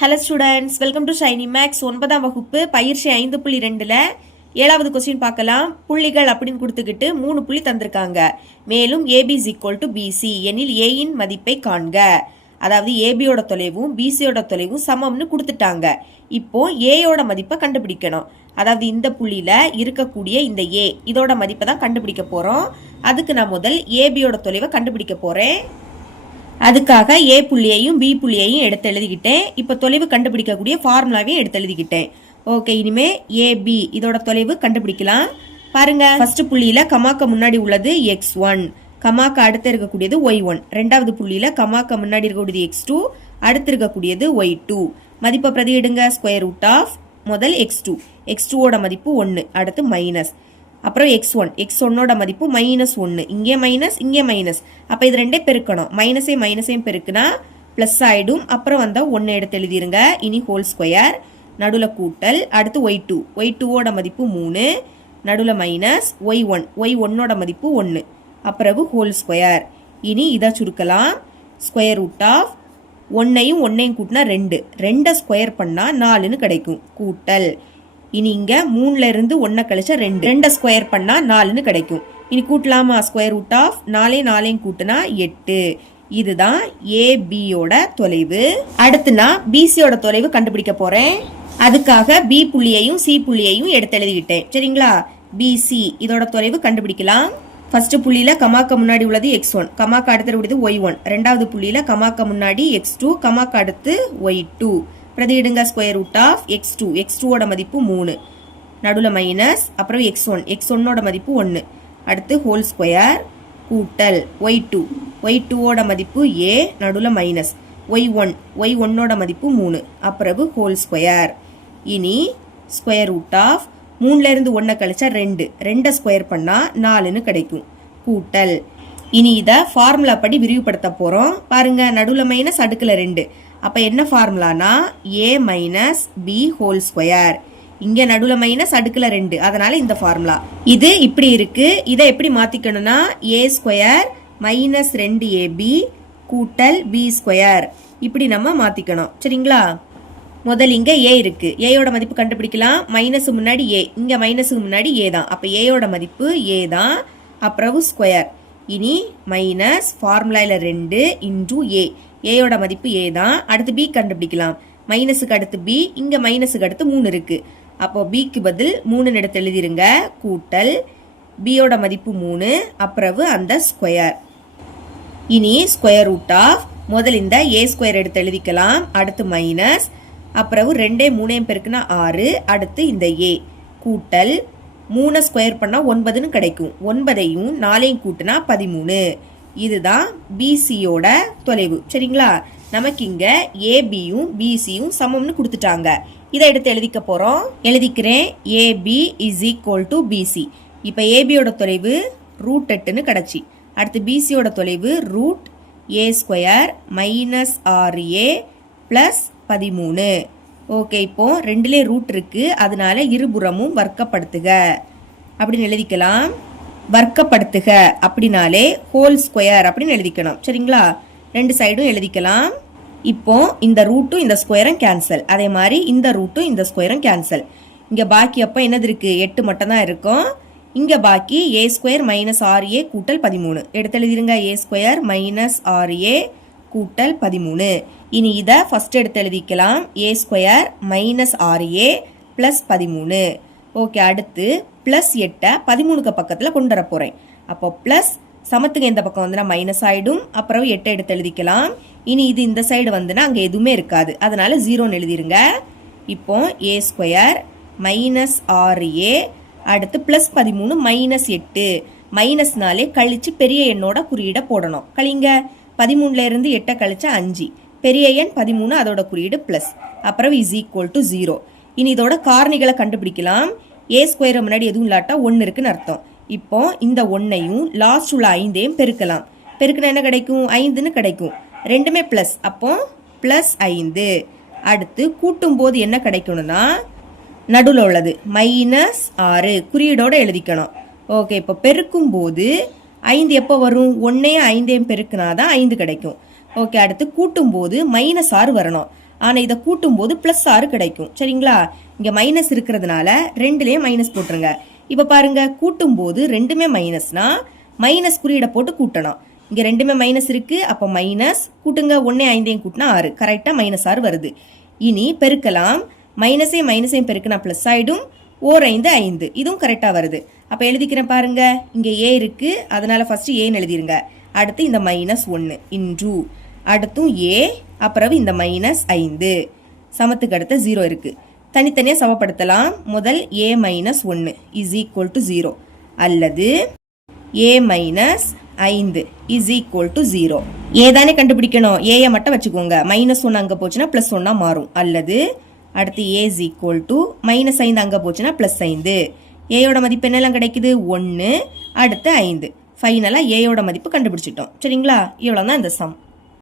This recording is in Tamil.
Hello students welcome to Shiny Max ஒன்பதாம் வகுப்பு பயிற்சி ஐந்து புள்ளி ரெண்டில் ஏழாவது கொஸ்டின் பார்க்கலாம். புள்ளிகள் அப்படின்னு கொடுத்துக்கிட்டு மூணு புள்ளி தந்திருக்காங்க. மேலும் AB is equal to BC எனில் ஏயின் மதிப்பை காண்க. அதாவது ஏபியோட தொலைவும் பிசியோட தொலைவும் சமம்னு கொடுத்துட்டாங்க. இப்போ ஏயோட மதிப்பை கண்டுபிடிக்கணும். அதாவது இந்த புள்ளியில் இருக்கக்கூடிய இந்த ஏ இதோட மதிப்பை தான் கண்டுபிடிக்க போகிறோம் அதுக்கு நான் முதல் ஏபியோட தொலைவை கண்டுபிடிக்க போகிறேன் அதுக்காக ஏ புள்ளியையும் பி புள்ளியையும் எடுத்து எழுதிக்கிட்டேன் இப்போ தொலைவு கண்டுபிடிக்கக்கூடிய ஃபார்முலாவையும் எடுத்து எழுதிக்கிட்டேன் ஓகே இனிமே ஏபி இதோட தொலைவு கண்டுபிடிக்கலாம். பாருங்க ஃபர்ஸ்ட் புள்ளியில கமாக்க முன்னாடி உள்ளது எக்ஸ் ஒன் கமாக்க அடுத்து இருக்கக்கூடியது ஒய் ஒன் ரெண்டாவது புள்ளியில கமாக்க முன்னாடி இருக்கக்கூடியது எக்ஸ் டூ அடுத்து இருக்கக்கூடியது ஒய் டூ மதிப்பை பிரதியிடுங்க ஸ்கொயர் ரூட் ஆஃப் முதல் எக்ஸ் டூ எக்ஸ் டூவோட மதிப்பு ஒன்று அடுத்து மைனஸ் அப்புறம் எக்ஸ் ஒன் எக்ஸ் ஒன்னோட மதிப்பு மைனஸ் ஒன்று இங்கே மைனஸ் இங்கே மைனஸ் அப்போ இது ரெண்டே பெருக்கணும். மைனஸே மைனஸையும் பெருக்குனா ப்ளஸ் ஆகிடும் அப்புறம் வந்தால் ஒன்று எடுத்து எழுதிருங்க. இனி ஹோல் ஸ்கொயர் நடுவில் கூட்டல். அடுத்து ஒய் டூ ஒய் டூவோட மதிப்பு மூணு. நடுவில் மைனஸ் ஒய் ஒன் ஒய் ஒன்னோட மதிப்பு ஒன்று அப்புறவு ஹோல் ஸ்கொயர் இனி இதை சுருக்கலாம். ஸ்கொயர் ரூட் ஆஃப் ஒன்னையும் ஒன்னையும் கூட்டினா ரெண்டு. ரெண்டை ஸ்கொயர் பண்ணால் நாலுன்னு கிடைக்கும். கூட்டல். இனி இங்க மூணுல இருந்து ஒன்ன கழிச்சா ரெண்டு. ரெண்டை ஸ்கொயர் பண்ணா நாலுன்னு கிடைக்கும். இனி கூட்டலாமா? ஸ்கொயர் ரூட் ஆஃப் நாலே நாலையும் கூட்டினா எட்டு. இதுதான் ஏபியோட தொலைவு. அடுத்து நான் பிசியோட தொலைவு கண்டுபிடிக்க போறேன். அதுக்காக பி புள்ளியையும் சி புள்ளியையும் எடுத்து எழுதிக்கிட்டேன். சரிங்களா? பிசி இதோட தொலைவு கண்டுபிடிக்கலாம். ஃபர்ஸ்ட் புள்ளியில கமாக்க முன்னாடி உள்ளது எக்ஸ் ஒன் கமாக்க அடுத்து உள்ளது ஒய் ஒன் ரெண்டாவது புள்ளியில கமாக்க முன்னாடி எக்ஸ் டூ கமாக்க அடுத்து y two பிரதியிடுங்க square root of x two x டூவோட மதிப்பு மூணு. நடுவில் மைனஸ் அப்புறம் எக்ஸ் ஒன் எக்ஸ் ஒன்னோட மதிப்பு ஒன்று அடுத்து ஹோல் ஸ்கொயர் கூட்டல் ஒய் டூ ஒய் டூவோட மதிப்பு ஏ நடுவில் மைனஸ் ஒய் ஒன் ஒய் ஒன்னோட மதிப்பு மூணு. அப்புறவு ஹோல் ஸ்கொயர் இனி ஸ்கொயர் ரூட் ஆஃப் மூணுலேருந்து ஒன்றை கழிச்சா ரெண்டு. ரெண்டை ஸ்கொயர் பண்ணால் நாலுன்னு கிடைக்கும். கூட்டல் இனி இதை ஃபார்முலா படி விரிவுபடுத்த போகிறோம் பாருங்க நடுவில் மைனஸ் அடுக்கில் ரெண்டு. அப்போ என்ன ஃபார்முலானா A minus B whole square இங்கே நடுவில் மைனஸ் அடுக்கில் ரெண்டு. அதனால இந்த ஃபார்முலா இது இப்படி இருக்கு. இதை எப்படி மாற்றிக்கணும்னா ஏ ஸ்கொயர் மைனஸ் ரெண்டு ஏபி கூட்டல் பி ஸ்கொயர் இப்படி நம்ம மாற்றிக்கணும் சரிங்களா? முதல் இங்கே ஏ இருக்கு. ஏயோட மதிப்பு கண்டுபிடிக்கலாம். மைனஸு முன்னாடி ஏ இங்கே மைனஸுக்கு முன்னாடி ஏ தான். அப்போ ஏயோட மதிப்பு ஏ தான். அப்புறம் ஸ்கொயர் இனி மைனஸ் ஃபார்முலாவில் ரெண்டு இன்டூ ஏ ஏயோட மதிப்பு ஏ தான். அடுத்து பி கண்டுபிடிக்கலாம். மைனஸுக்கு அடுத்து பி இங்கே மைனஸுக்கு அடுத்து மூணு இருக்குது அப்போது பிக்கு பதில் மூணுன்னு எடுத்து எழுதிருங்க. கூட்டல் பியோட மதிப்பு மூணு அப்புறவு அந்த ஸ்கொயர் இனி ஸ்கொயர் ரூட் ஆஃப் முதல் இந்த ஏ ஸ்கொயர் எடுத்து எழுதிக்கலாம். அடுத்து மைனஸ் அப்புறவு ரெண்டே மூணையும் பெருக்குனா ஆறு அடுத்து இந்த ஏ கூட்டல் மூணை ஸ்கொயர் பண்ணால் ஒன்பதுன்னு கிடைக்கும். ஒன்பதையும் நாலையும் கூட்டினா பதிமூணு. இதுதான் பிசியோட தொலைவு. சரிங்களா? நமக்கு இங்கே ஏபியும் பிசியும் சமம்னு கொடுத்துட்டாங்க. இதை எடுத்து எழுதிக்க போகிறோம் எழுதிக்கிறேன். AB is equal to BC இப்போ ஏபியோட தொலைவு ரூட் எட்டுன்னு கிடச்சி. அடுத்து பிசியோட தொலைவு ரூட் ஏ ஸ்கொயர் மைனஸ் ஆறு ஏ ப்ளஸ் பதிமூணு. ஓகே இப்போது ரெண்டுலே ரூட் இருக்குது அதனால இருபுறமும் வர்க்கப்படுத்துக. அப்படின்னு எழுதிக்கலாம். வர்க்கப்படுத்துக அப்படின்னாலே ஹோல் ஸ்கொயர் அப்படின்னு எழுதிக்கணும். சரிங்களா? ரெண்டு சைடும் எழுதிக்கலாம். இப்போ இந்த ரூட்டும் இந்த ஸ்கொயரும் கேன்சல் அதே மாதிரி இந்த ரூட்டும் இந்த ஸ்கொயரும் கேன்சல் இங்கே பாக்கி அப்போ என்னது இருக்குது எட்டு மட்டும் தான் இருக்கும். இங்கே பாக்கி ஏ ஸ்கொயர் மைனஸ் ஆறு ஏ கூட்டல் பதிமூணு. எடுத்து எழுதிருங்க. ஏ ஸ்கொயர் மைனஸ் ஆறு ஏ கூட்டல் பதிமூணு. இனி இதை ஃபஸ்ட் எடுத்து எழுதிக்கலாம். ஏ ஸ்கொயர் மைனஸ் ஆறு ஏ ப்ளஸ் பதிமூணு. ஓகே அடுத்து ப்ளஸ் எட்டை பதிமூணுக்கு பக்கத்தில் கொண்டு வர போகிறேன் அப்போ ப்ளஸ் சமத்துக்கு இந்த பக்கம் வந்துன்னா மைனஸ் ஆகிடும் அப்புறம் எட்டை எடுத்து எழுதிக்கலாம். இனி இது இந்த சைடு வந்துன்னா அங்கே எதுவுமே இருக்காது. அதனால் ஜீரோன்னு எழுதிருங்க. இப்போ ஏ ஸ்கொயர் மைனஸ் ஆறு ஏ அடுத்து ப்ளஸ் பதிமூணு மைனஸ் எட்டு. மைனஸ்னாலே கழித்து பெரிய எண்ணோட குறியீடை போடணும். கழிங்க. பதிமூணுலேருந்து எட்டை கழிச்சா அஞ்சு. பெரிய எண் பதிமூணு அதோட குறியீடு ப்ளஸ் அப்புறம் இஸ் ஈக்குவல் டு ஜீரோ இனி இதோட காரணிகளை கண்டுபிடிக்கலாம். ஏ ஸ்கொயர் முன்னாடி எதுவும் இல்லாட்டா ஒன்று இருக்குன்னு அர்த்தம். இப்போ இந்த ஒன்னையும் லாஸ்ட் உள்ள ஐந்தையும் பெருக்கலாம். பெருக்கினா என்ன கிடைக்கும்? ஐந்துன்னு கிடைக்கும். ரெண்டுமே ப்ளஸ் அப்போ ப்ளஸ் ஐந்து. அடுத்து கூட்டும் போது என்ன கிடைக்கணும்னா நடுவில் உள்ளது. மைனஸ் ஆறு. குறியீடோடு எழுதிக்கணும். ஓகே இப்போ பெருக்கும் போது ஐந்து எப்போ வரும்? ஒன்னையும் ஐந்தையும் பெருக்குனாதான் ஐந்து கிடைக்கும். ஓகே அடுத்து கூட்டும்போது மைனஸ் ஆறு வரணும். ஆனால் இதை கூட்டும்போது ப்ளஸ் ஆறு கிடைக்கும். சரிங்களா? இங்கே மைனஸ் இருக்கிறதுனால ரெண்டுலேயும் மைனஸ் போட்டுருங்க. இப்போ பாருங்க கூட்டும்போது ரெண்டுமே மைனஸ்னா மைனஸ் குறியீடை போட்டு கூட்டணும். இங்கே ரெண்டுமே மைனஸ் இருக்குது அப்போ மைனஸ் கூட்டுங்க ஒன்றே ஐந்தையும் கூட்டினா ஆறு. கரெக்டாக மைனஸ் ஆறு வருது. இனி பெருக்கலாம். மைனஸையும் மைனஸையும் பெருக்கினா ப்ளஸ் ஆகிடும் ஓர் ஐந்து ஐந்து. இதுவும் கரெக்டாக வருது. அப்போ எழுதிக்கிறேன் பாருங்க. இங்கே ஏ இருக்கு. அதனால ஃபர்ஸ்ட் ஏன்னு எழுதிருங்க. அடுத்து இந்த மைனஸ் ஒன்று இன்று. அடுத்தும் ஏ அப்புறம் இந்த மைனஸ் ஐந்து. சமத்துக்கு அடுத்த ஜீரோ இருக்கு. தனித்தனியாக சமப்படுத்தலாம். முதல் ஏ மைனஸ் ஒன்று இஸ் ஈக்குவல் டு ஜீரோ அல்லது ஏ மைனஸ் ஐந்து is equal to zero A தானே கண்டுபிடிக்கணும். ஏயை மட்டும் வச்சுக்கோங்க. மைனஸ் ஒன்று அங்கே போச்சுன்னா ப்ளஸ் ஒன்றா மாறும். அல்லது அடுத்து A is equal to minus ஐந்து அங்கே போச்சுன்னா ப்ளஸ் ஐந்து. ஏயோட மதிப்பு என்னெல்லாம் கிடைக்குது? ஒன்று அடுத்து ஐந்து. ஃபைனலாக ஏயோட மதிப்பு கண்டுபிடிச்சிட்டோம். சரிங்களா? இவ்வளோ தான் இந்த சம்